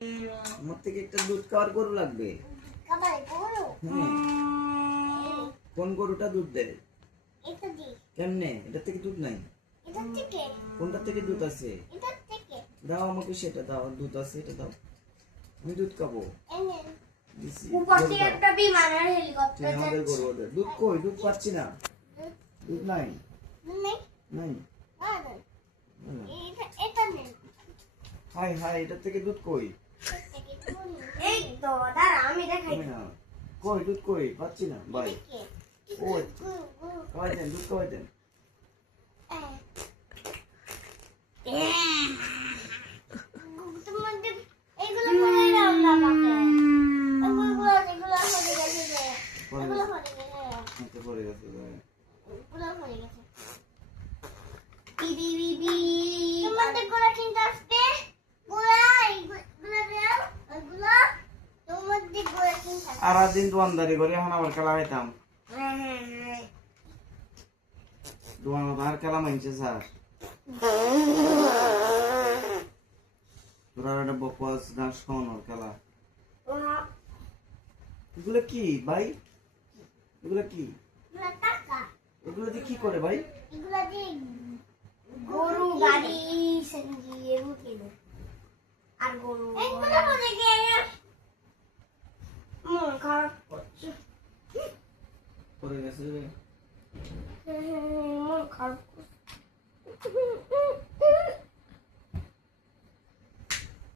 আমার থেকে একটা দুধ খাওয়ার গরু লাগবে। কোন গরুটা দুধ দেয়? কেমনে? এটা থেকে দুধ নাই? কোনটা থেকে দুধ আছে? দাও আমাকে, সেটা দাও। দুধ আছে, এটা দাও। আমি দুধ খাবো। আমাদের গরু ওদের দুধ কই? দুধ পাচ্ছি না। দুধ নাই, নাই। হাই হাই, এটা থেকে দুধ কই? এই তো দাঁড়া আমি দেখাই না, কই দুধ কই? পাচ্ছি না ভাই। ওই খাওয়াই দেন, দুধ খাওয়াই দেন। পড়ে গেছে ভাই। আর দিন দোয়ানদারি করে এখন আবার খেলা হইতাম। দোয়ান আর খেলা মানছে স্যার। তোরা একটা বকওয়াস গান শোনার খেলা। এগুলো কি ভাই? এগুলো কি? এগুলো দিয়ে কি করে ভাই? গরু গাড়ি সেনজি এগুলো কিনে আর গরু এগুলো মনে গিয়ে মন খারাপ করছে পড়ে গেছে।